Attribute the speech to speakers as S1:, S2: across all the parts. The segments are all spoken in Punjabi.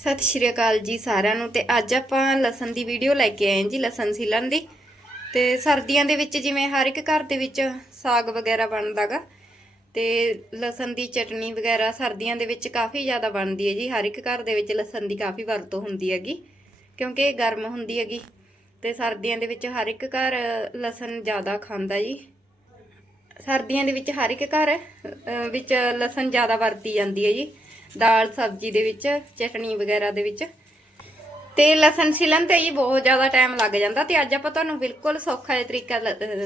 S1: ਸਤਿ ਸ਼੍ਰੀ ਅਕਾਲ ਜੀ ਸਾਰਿਆਂ ਨੂੰ ਤੇ ਅੱਜ ਆਪਾਂ ਲਸਣ ਦੀ ਵੀਡੀਓ ਲੈ ਕੇ ਆਏ ਜੀ, ਲਸਣ ਛਿੱਲਣ ਦੀ। ਤੇ ਸਰਦੀਆਂ ਦੇ ਵਿੱਚ ਜਿਵੇਂ ਹਰ ਇੱਕ ਘਰ ਦੇ ਵਿੱਚ ਸਾਗ ਵਗੈਰਾ ਬਣਦਾਗਾ ਤੇ ਲਸਣ ਦੀ ਚਟਨੀ ਵਗੈਰਾ ਸਰਦੀਆਂ ਦੇ ਵਿੱਚ ਕਾਫੀ ਜ਼ਿਆਦਾ ਬਣਦੀ ਹੈ ਜੀ। ਹਰ ਇੱਕ ਘਰ ਦੇ ਵਿੱਚ ਲਸਣ ਦੀ ਕਾਫੀ ਵਰਤੋਂ ਹੁੰਦੀ ਹੈਗੀ, ਕਿਉਂਕਿ ਇਹ ਗਰਮ ਹੁੰਦੀ ਹੈਗੀ। ਤੇ ਸਰਦੀਆਂ ਦੇ ਵਿੱਚ ਹਰ ਇੱਕ ਘਰ ਲਸਣ ਜ਼ਿਆਦਾ ਖਾਂਦਾ ਜੀ। ਸਰਦੀਆਂ ਦੇ ਵਿੱਚ ਹਰ ਇੱਕ ਘਰ ਵਿੱਚ ਲਸਣ ਜ਼ਿਆਦਾ ਵਰਤੀ ਜਾਂਦੀ ਹੈ ਜੀ। ਦਾਲ ਸਬਜ਼ੀ ਦੇ ਵਿੱਚ ਚਟਣੀ ਵਗੈਰਾ ਦੇ ਵਿੱਚ। ਤੇ ਲਸਣ ਛਿਲਣ ਤੇ ਜੀ ਬਹੁਤ ਜ਼ਿਆਦਾ ਟਾਈਮ ਲੱਗ ਜਾਂਦਾ ਤੇ ਅੱਜ ਆਪਾਂ ਤੁਹਾਨੂੰ ਬਿਲਕੁਲ ਸੌਖਾ ਜਿਹਾ ਤਰੀਕਾ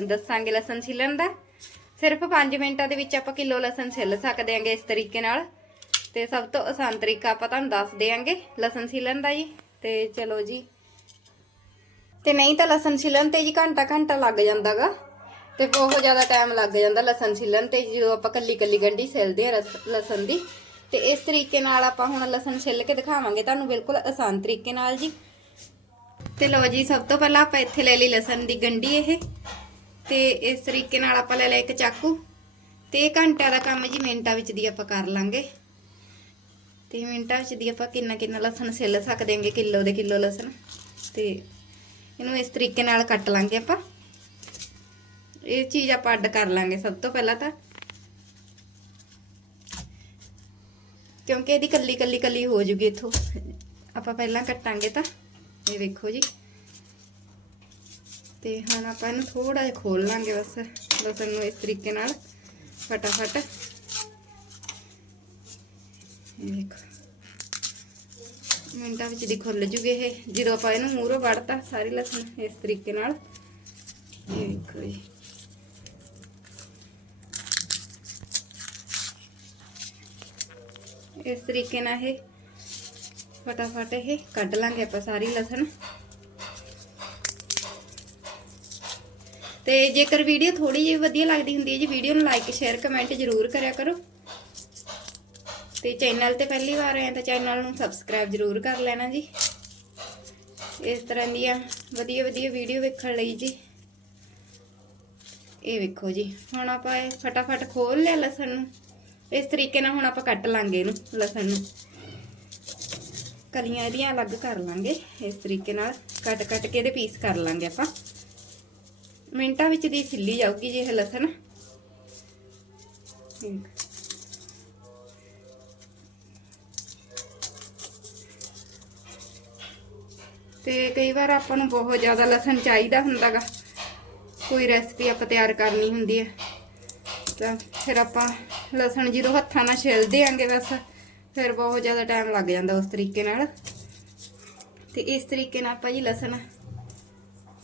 S1: ਦੱਸਾਂਗੇ ਲਸਣ ਛਿਲਣ ਦਾ। ਸਿਰਫ 5 ਮਿੰਟਾਂ ਦੇ ਵਿੱਚ ਆਪਾਂ ਕਿਲੋ ਲਸਣ ਛਿਲ ਸਕਦੇ ਹਾਂਗੇ ਇਸ ਤਰੀਕੇ ਨਾਲ। ਤੇ ਸਭ ਤੋਂ ਆਸਾਨ ਤਰੀਕਾ ਆਪਾਂ ਤੁਹਾਨੂੰ ਦੱਸ ਦੇਾਂਗੇ ਲਸਣ ਛਿਲਣ ਦਾ ਜੀ। ਤੇ ਚਲੋ ਜੀ। ਤੇ ਨਹੀਂ ਤਾਂ ਲਸਣ ਛਿਲਣ ਤੇ ਜੀ ਘੰਟਾ ਘੰਟਾ ਲੱਗ ਜਾਂਦਾਗਾ। ਤੇ ਬਹੁਤ ਜ਼ਿਆਦਾ ਟਾਈਮ ਲੱਗ ਜਾਂਦਾ ਲਸਣ ਛਿਲਣ ਤੇ ਜਦੋਂ ਆਪਾਂ ਕੱਲੀ ਕੱਲੀ ਗੰਢੀ ਛਿਲਦੇ ਆ ਰਸ- ਲਸਣ ਦੀ। ਤੇ ਇਸ ਤਰੀਕੇ ਨਾਲ ਆਪਾਂ ਹੁਣ ਲਸਣ ਛਿੱਲ ਕੇ ਦਿਖਾਵਾਂਗੇ ਤੁਹਾਨੂੰ ਬਿਲਕੁਲ ਆਸਾਨ ਤਰੀਕੇ ਨਾਲ ਜੀ। ਤੇ ਲਓ ਜੀ, ਸਭ ਤੋਂ ਪਹਿਲਾਂ ਆਪਾਂ ਇੱਥੇ ਲੈ ਲਈ ਲਸਣ ਦੀ ਗੰਢੀ ਇਹ। ਤੇ ਇਸ ਤਰੀਕੇ ਨਾਲ ਆਪਾਂ ਲੈ ਲਿਆ ਇੱਕ ਚਾਕੂ। ਤੇ ਇਹ ਘੰਟਿਆਂ ਦਾ ਕੰਮ ਜੀ, ਮਿੰਟਾਂ ਵਿੱਚ ਦੀ ਆਪਾਂ ਕਰ ਲਾਂਗੇ। ਤੇ ਮਿੰਟਾਂ ਵਿੱਚ ਦੀ ਆਪਾਂ ਕਿੰਨਾ ਕਿੰਨਾ ਲਸਣ ਛਿੱਲ ਸਕਦੇ ਹਾਂਗੇ, ਕਿਲੋ ਦੇ ਕਿਲੋ ਲਸਣ। ਤੇ ਇਹਨੂੰ ਇਸ ਤਰੀਕੇ ਨਾਲ ਕੱਟ ਲਾਂਗੇ ਆਪਾਂ। ਇਹ ਚੀਜ਼ ਆਪਾਂ ਅੱਡ ਕਰ ਲਾਂਗੇ ਸਭ ਤੋਂ ਪਹਿਲਾਂ ਤਾਂ। ਕਿਉਂਕਿ ਇਹਦੀ ਕੱਲੀ ਕੱਲੀ ਕੱਲੀ ਹੋ ਜੂਗੀ ਇਥੋਂ। ਆਪਾਂ ਪਹਿਲਾਂ ਕੱਟਾਂਗੇ ਤਾਂ, ਇਹ ਵੇਖੋ ਜੀ। ਤੇ ਹੁਣ ਆਪਾਂ ਇਹਨੂੰ ਥੋੜਾ ਜਿਹਾ ਖੋਲ ਲਾਂਗੇ ਬਸ ਲਸਣ ਨੂੰ ਇਸ ਤਰੀਕੇ ਨਾਲ ਫਟਾਫਟ। ਇਹ ਦੇਖੋ ਮਿੰਟਾਂ ਵਿੱਚ ਦੀ ਖੁੱਲ ਜੂਗੇ ਇਹ। ਜਦੋਂ ਆਪਾਂ ਇਹਨੂੰ ਮੂਹਰੋਂ ਵੜਤਾ, ਸਾਰੀ ਲਸਣ ਇਸ ਤਰੀਕੇ ਨਾਲ। ਇਹ ਵੇਖੋ ਜੀ। ਇਸ ਤਰੀਕੇ ਨਾਲ ਇਹ ਫਟਾਫਟ ਇਹ ਕੱਢ ਲਾਂਗੇ ਆਪਾਂ ਸਾਰੀ ਲਸਣ। ਤੇ ਜੇਕਰ ਵੀਡੀਓ ਥੋੜੀ ਜਿਹੀ ਵਧੀਆ ਲੱਗਦੀ ਹੁੰਦੀ ਹੈ ਜੀ, ਵੀਡੀਓ ਨੂੰ ਲਾਈਕ ਸ਼ੇਅਰ ਕਮੈਂਟ ਜ਼ਰੂਰ ਕਰਿਆ ਕਰੋ। ਤੇ ਚੈਨਲ ਤੇ ਪਹਿਲੀ ਵਾਰ ਆਏ ਤਾਂ ਚੈਨਲ ਨੂੰ ਸਬਸਕ੍ਰਾਈਬ ਜ਼ਰੂਰ ਕਰ ਲੈਣਾ ਜੀ। ਇਸ ਤਰ੍ਹਾਂ ਦੀਆਂ ਵਧੀਆ ਵਧੀਆ ਵੀਡੀਓ ਵੇਖਣ ਲਈ ਜੀ। ਇਹ ਵੇਖੋ ਜੀ, ਹੁਣ ਆਪਾਂ ਇਹ ਫਟਾਫਟ ਖੋਲ ਲਿਆ ਲਸਣ ਨੂੰ। ਇਸ ਤਰੀਕੇ ਨਾਲ ਹੁਣ ਆਪਾਂ ਕੱਟ ਲਾਂਗੇ ਇਹਨੂੰ ਲਸਣ ਨੂੰ। ਕਲੀਆਂ ਇਹਦੀਆਂ ਅਲੱਗ ਕਰ ਲਾਂਗੇ। ਇਸ ਤਰੀਕੇ ਨਾਲ ਕੱਟ ਕੱਟ ਕੇ ਇਹਦੇ ਪੀਸ ਕਰ ਲਾਂਗੇ ਆਪਾਂ। ਮਿੰਟਾਂ ਵਿੱਚ ਦੀ ਛਿੱਲੀ ਜਾਊਗੀ ਜੀ ਇਹ ਲਸਣ। ਤੇ ਕਈ ਵਾਰ ਆਪਾਂ ਨੂੰ ਬਹੁਤ ਜ਼ਿਆਦਾ ਲਸਣ ਚਾਹੀਦਾ ਹੁੰਦਾਗਾ। ਕੋਈ ਰੈਸਪੀ ਆਪਾਂ ਤਿਆਰ ਕਰਨੀ ਹੁੰਦੀ ਹੈ। ਤਾਂ ਫਿਰ ਆਪਾਂ ਲਸਣ ਜਦੋਂ ਹੱਥਾਂ ਨਾਲ ਛਿਲਦੇ ਆਂਗੇ ਬਸ, ਫਿਰ ਬਹੁਤ ਜ਼ਿਆਦਾ ਟਾਈਮ ਲੱਗ ਜਾਂਦਾ ਉਸ ਤਰੀਕੇ ਨਾਲ। ਤੇ ਇਸ ਤਰੀਕੇ ਨਾਲ ਆਪਾਂ ਜੀ ਲਸਣ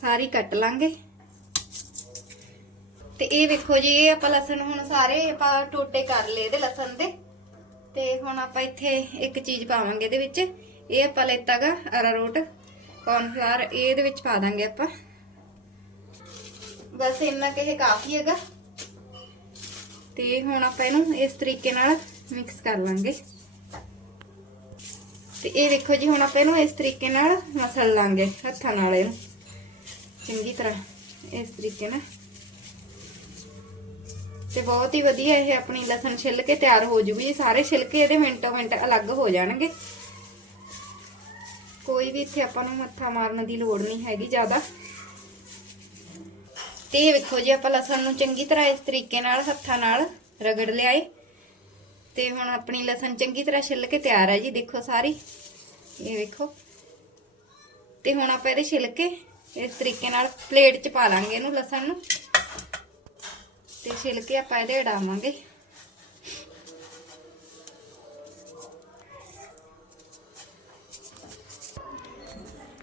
S1: ਸਾਰੀ ਕੱਟ ਲਾਂਗੇ। ਤੇ ਇਹ ਵੇਖੋ ਜੀ, ਇਹ ਆਪਾਂ ਲਸਣ ਹੁਣ ਸਾਰੇ ਆਪਾਂ ਟੋਟੇ ਕਰ ਲਏ ਇਹਦੇ ਲਸਣ ਦੇ। ਤੇ ਹੁਣ ਆਪਾਂ ਇੱਥੇ ਇੱਕ ਚੀਜ਼ ਪਾਵਾਂਗੇ ਇਹਦੇ ਵਿੱਚ, ਇਹ ਆਪਾਂ ਲੈਤਾਗਾ ਅਰਾਰੋਟ ਕੌਰਨਫਲਾਰ ਇਹ ਇਹਦੇ ਵਿੱਚ ਪਾ ਦਾਂਗੇ ਆਪਾਂ। ਬਸ ਇੰਨਾ ਕਿ ਇਹ ਕਾਫੀ ਹੈਗਾ। ਤੇ ਹੁਣ ਆਪਾਂ ਇਹਨੂੰ ਇਸ ਤਰੀਕੇ ਨਾਲ ਮਿਕਸ ਕਰ ਲਾਂਗੇ। ਤੇ ਇਹ ਦੇਖੋ ਜੀ, ਹੁਣ ਆਪਾਂ ਇਹਨੂੰ ਇਸ ਤਰੀਕੇ ਨਾਲ ਮਸਲ ਲਾਂਗੇ ਹੱਥਾਂ ਨਾਲ ਇਹਨੂੰ। ਚੰਗੀ ਤਰ੍ਹਾਂ ਇਸ ਤਰੀਕੇ ਨਾਲ। ਤੇ ਬਹੁਤ ਹੀ ਵਧੀਆ ਇਹ ਆਪਣੀ ਲਸਣ ਛਿੱਲ ਕੇ ਤਿਆਰ ਹੋ ਜੂਗੀ ਜੀ। ਸਾਰੇ ਛਿਲਕੇ ਇਹਦੇ ਮਿੰਟੋ ਮਿੰਟ ਅਲੱਗ ਹੋ ਜਾਣਗੇ। ਕੋਈ ਵੀ ਇੱਥੇ ਆਪਾਂ ਨੂੰ ਮੱਥਾ ਮਾਰਨ ਦੀ ਲੋੜ ਨਹੀਂ ਹੈਗੀ ਜ਼ਿਆਦਾ। ਤੇ ਇਹ ਵੇਖੋ ਜੀ, ਆਪਾਂ ਲਸਣ ਨੂੰ ਚੰਗੀ ਤਰ੍ਹਾਂ ਇਸ ਤਰੀਕੇ ਨਾਲ, ਹੱਥਾਂ ਨਾਲ ਰਗੜ ਲਿਆਏ। ਤੇ ਹੁਣ ਆਪਣੀ ਲਸਣ ਚੰਗੀ ਤਰ੍ਹਾਂ ਛਿੱਲ ਕੇ ਤਿਆਰ ਹੈ ਜੀ, ਦੇਖੋ ਸਾਰੀ। ਇਹ ਵੇਖੋ। ਤੇ ਹੁਣ ਆਪਾਂ ਇਹਦੇ ਛਿੱਲ ਕੇ ਇਸ ਤਰੀਕੇ ਨਾਲ ਪਲੇਟ 'ਚ ਪਾ ਲਾਂਗੇ ਇਹਨੂੰ ਲਸਣ ਨੂੰ। ਤੇ ਛਿੱਲ ਕੇ ਆਪਾਂ ਇਹਦੇ ਉਡਾਵਾਂਗੇ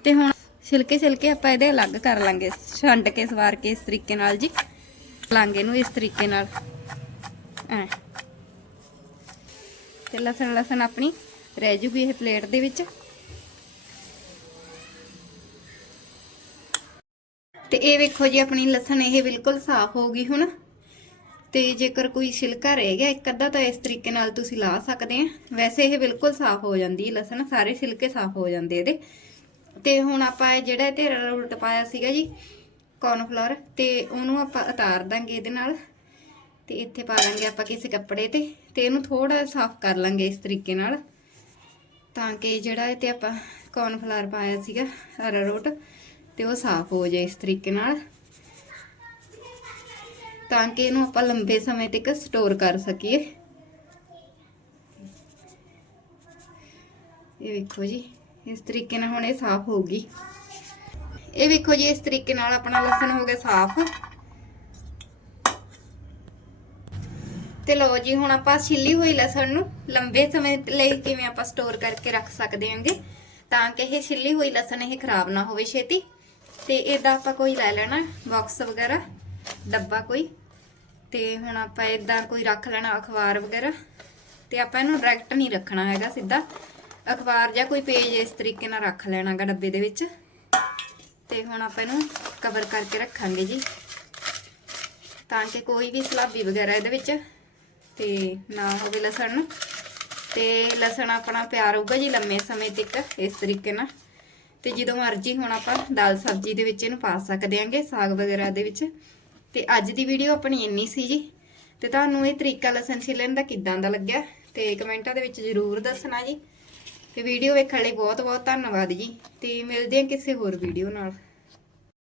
S1: ਤੇ ਹੁਣ ਛਿਲਕੇ ਛਿਲਕੇ ਆਪਾਂ ਇਹਦੇ ਅਲੱਗ ਕਰ ਲਾਂਗੇ, ਛੰਡ ਕੇ, ਸਵਾਰ ਕੇ ਇਸ ਤਰੀਕੇ ਨਾਲ ਜੀ। ਲਾਂਗੇ ਨੂੰ ਇਸ ਤਰੀਕੇ ਨਾਲ। ਐ। ਤੇ ਲਸਣ ਲਸਣ ਆਪਣੀ ਰਹਿ ਜੂਗੀ ਇਹ ਪਲੇਟ ਦੇ ਵਿੱਚ। ਤੇ ਇਹ ਵੇਖੋ ਜੀ, ਆਪਣੀ ਲਸਣ ਇਹ ਬਿਲਕੁਲ ਸਾਫ਼ ਹੋ ਗਈ ਹੁਣ। ਤੇ ਜੇਕਰ ਕੋਈ ਛਿਲਕਾ ਰਹਿ ਗਿਆ ਇੱਕ ਅੱਧਾ, ਤਾਂ ਇਸ ਤਰੀਕੇ ਨਾਲ ਤੁਸੀਂ ਲਾ ਸਕਦੇ ਆ। ਵੈਸੇ ਇਹ ਬਿਲਕੁਲ ਸਾਫ਼ ਹੋ ਜਾਂਦੀ ਹੈ ਲਸਣ, ਸਾਰੇ ਛਿਲਕੇ ਸਾਫ਼ ਹੋ ਜਾਂਦੇ ਇਹਦੇ। ਤੇ ਹੁਣ ਆਪਾਂ ਇਹ ਜਿਹੜਾ ਤੇ ਰੋਟ ਪਾਇਆ ਸੀਗਾ ਜੀ ਕੌਰਨਫਲਾਵਰ ਤੇ ਉਹਨੂੰ ਆਪਾਂ ਉਤਾਰ ਦਾਂਗੇ ਇਹਦੇ ਨਾਲ ਤੇ ਇੱਥੇ ਪਾ ਲਾਂਗੇ ਆਪਾਂ ਕਿਸੇ ਕੱਪੜੇ ਤੇ ਤੇ ਇਹਨੂੰ ਥੋੜਾ ਸਾਫ਼ ਕਰ ਲਾਂਗੇ ਇਸ ਤਰੀਕੇ ਨਾਲ ਤਾਂ ਕਿ ਜਿਹੜਾ ਇਹ ਤੇ ਆਪਾਂ ਕੌਰਨਫਲਾਵਰ ਪਾਇਆ ਸੀਗਾ ਅਰਾਰੋਟ ਤੇ ਉਹ ਸਾਫ਼ ਹੋ ਜਾਏ ਇਸ ਤਰੀਕੇ ਨਾਲ। ਤਾਂ ਕਿ ਇਹਨੂੰ ਆਪਾਂ ਲੰਬੇ ਸਮੇਂ ਤੱਕ ਸਟੋਰ ਕਰ ਸਕੀਏ। ਇਹ ਵੇਖੋ ਜੀ। ਇਸ ਤਰੀਕੇ ਨਾਲ ਹੁਣ ਇਹ ਸਾਫ਼ ਹੋਊਗੀ। ਇਹ ਵੇਖੋ ਜੀ, ਇਸ ਤਰੀਕੇ ਨਾਲ ਆਪਣਾ ਲਸਣ ਹੋ ਗਿਆ ਸਾਫ਼। ਤੇ ਲਓ ਜੀ, ਹੁਣ ਆਪਾਂ ਛਿੱਲੀ ਹੋਈ ਲਸਣ ਨੂੰ ਲੰਬੇ ਸਮੇਂ ਲਈ ਕਿਵੇਂ ਆਪਾਂ ਸਟੋਰ ਕਰਕੇ ਰੱਖ ਸਕਦੇ ਹਾਂਗੇ, ਤਾਂ ਕਿ ਇਹ ਛਿੱਲੀ ਹੋਈ ਲਸਣ ਇਹ ਖਰਾਬ ਨਾ ਹੋਵੇ ਛੇਤੀ। ਤੇ ਇਹਦਾ ਆਪਾਂ ਕੋਈ ਲੈ ਲੈਣਾ, ਬਾਕਸ ਵਗੈਰਾ, ਡੱਬਾ ਕੋਈ। ਤੇ ਹੁਣ ਆਪਾਂ ਇਦਾਂ ਕੋਈ ਰੱਖ ਲੈਣਾ, ਅਖਬਾਰ ਵਗੈਰਾ। ਤੇ ਆਪਾਂ ਇਹਨੂੰ ਡਾਇਰੈਕਟ ਨਹੀਂ ਰੱਖਣਾ ਹੈਗਾ ਸਿੱਧਾ। ਅਖਬਾਰ ਜਾਂ ਕੋਈ ਪੇਜ ਇਸ ਤਰੀਕੇ ਨਾਲ ਰੱਖ ਲੈਣਾਗਾ ਡੱਬੇ ਦੇ ਵਿੱਚ। ਤੇ ਹੁਣ ਆਪਾਂ ਇਹਨੂੰ ਕਵਰ ਕਰਕੇ ਰੱਖਾਂਗੇ ਜੀ। ਤਾਂ ਕਿ ਕੋਈ ਵੀ ਸਲਾਬੀ ਵਗੈਰਾ ਇਹਦੇ ਵਿੱਚ ਤੇ ਨਾ ਹੋਵੇ ਲਸਣ। ਨੂੰ ਤੇ ਲਸਣ ਆਪਣਾ ਪਿਆਰ ਹੋਊਗਾ ਜੀ ਲੰਮੇ ਸਮੇਂ ਤੱਕ ਇਸ ਤਰੀਕੇ ਨਾਲ। ਤੇ ਜਦੋਂ ਮਰਜ਼ੀ ਹੁਣ ਆਪਾਂ ਦਾਲ ਸਬਜ਼ੀ ਦੇ ਵਿੱਚ ਇਹਨੂੰ ਪਾ ਸਕਦੇ ਆਂਗੇ ਸਾਗ ਵਗੈਰਾ ਦੇ ਵਿੱਚ। ਤੇ ਅੱਜ ਦੀ ਵੀਡੀਓ ਆਪਣੀ ਇੰਨੀ ਸੀ ਜੀ। ਤੇ ਤੁਹਾਨੂੰ ਇਹ ਤਰੀਕਾ ਲਸਣ ਛਿੱਲਣ ਦਾ ਕਿੱਦਾਂ ਦਾ ਲੱਗਿਆ? ਤੇ ਕਮੈਂਟਾਂ ਦੇ ਵਿੱਚ ਜ਼ਰੂਰ ਦੱਸਣਾ ਜੀ। ਤੇ ਵੀਡੀਓ ਵੇਖਣ ਲਈ ਬਹੁਤ ਬਹੁਤ ਧੰਨਵਾਦ ਜੀ। ਤੇ ਮਿਲਦੇ ਹਾਂ ਕਿਸੇ ਹੋਰ ਵੀਡੀਓ ਨਾਲ।